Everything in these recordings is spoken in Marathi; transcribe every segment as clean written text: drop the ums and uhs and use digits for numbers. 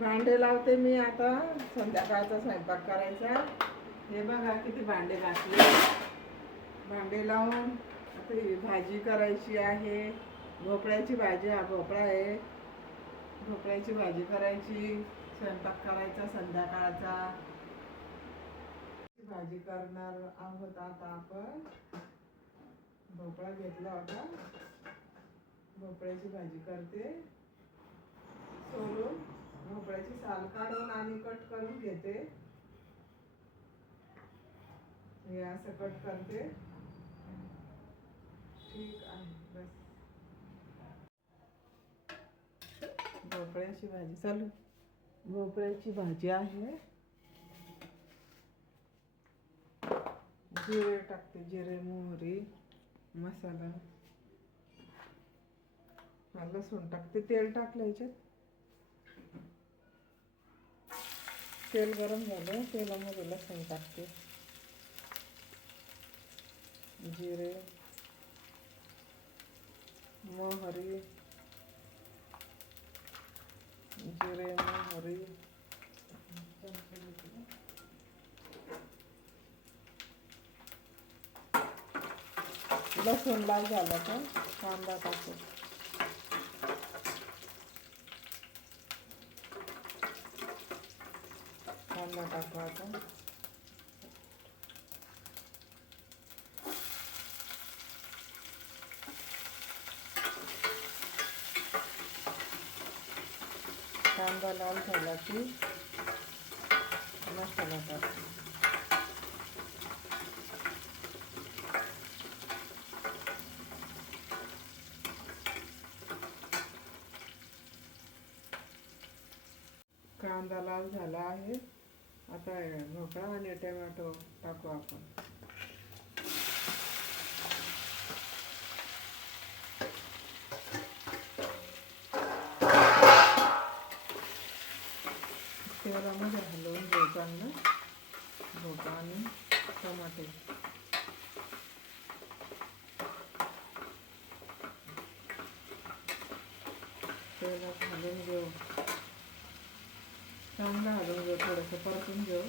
भांडे लावते मी आता. संध्याकाळचा स्वयंपाक करायचा. हे बघा किती भांडे घासले. भांडे लावून आता ही भाजी करायची आहे. भोपळ्याची भाजी. हा भोपळा आहे. भोपळ्याची भाजी करायची. स्वयंपाक करायचा संध्याकाळचा. भाजी करणार आहोत आता आपण. भोपळा घेतला होता. भोपळ्याची भाजी करते. सोलून भोपळ्याची साल काढून आणि कट करून घेते. हे असं कट करते. ठीक आहे बस. भोपळ्याची भाजी चालू. भोपळ्याची भाजी आहे. जिरे टाकते. जिरे मोहरी मसाला. लसूण टाकते. तेल टाकलं याच्यात. तेल गरम झालं. तेलामध्ये लसूण टाकते. जिरे मोहरी. जिरे मोहरी लसूण लाल झाला तर कांदा टाकतो. कांदा टाकू आता. कांदा लाल झाला की मसाला टाकतो. कांदा लाल झाला आहे. आता भोपळा आणि टोमॅटो टाकू आपण. तेलामध्ये हलवून घेऊ चांगलं. भोपळा आणि टोमॅटो तेलात हलवून घेऊ. चांगलं हलवून घेऊ. थोडंसं परतून घेऊ.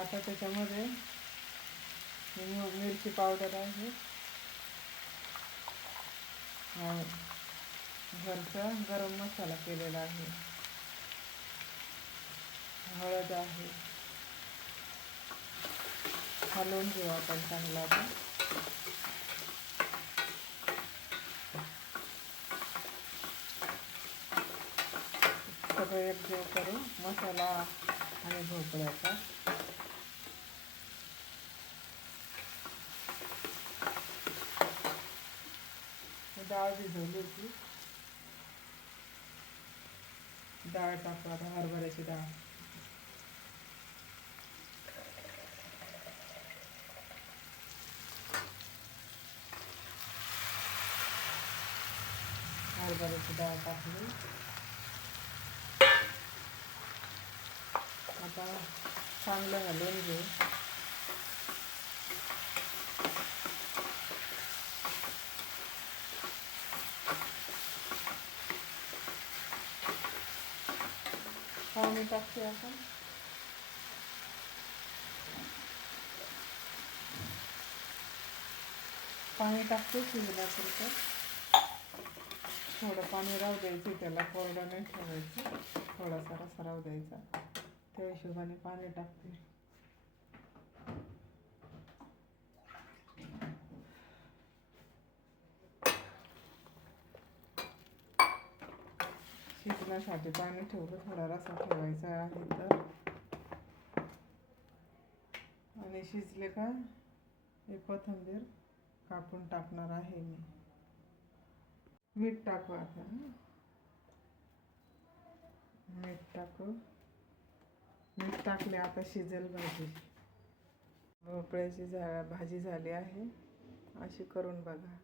आता त्याच्यामध्ये मिरची पावडर आहे. घरचा गरम मसाला केलेला आहे. हळद आहे. हलवून घेऊ आपण चांगला. आता सगळं एकजीव करू मसाला आणि भोपळ्याचा. डाळ भिजवली होती. डाळ टाकू आता. हरभऱ्याची डाळ. हरभऱ्याची डाळ टाकली. आता चांगलं हलवून घेऊ. पाणी टाकते आपण. पाणी टाकते शिजण्यापुरतं. थोडं पाणी राहू द्यायचं. त्याला कोरडं नाही ठेवायचं. थोडासा रस्सा राहू द्यायचा. त्या हिशोबाने पाणी टाकते. शिजण्यासाठी पाणी ठेवलं. थोडा रस्सा ठेवायचा आहे तर. आणि शिजले का हे कोथिंबीर कापून टाकणार आहे मी. मीठ टाकू आता. मीठ टाकू. मीठ टाकले. आता शिजेल भाजी. भोपळ्याची भाजी झाली आहे. अशी करून बघा.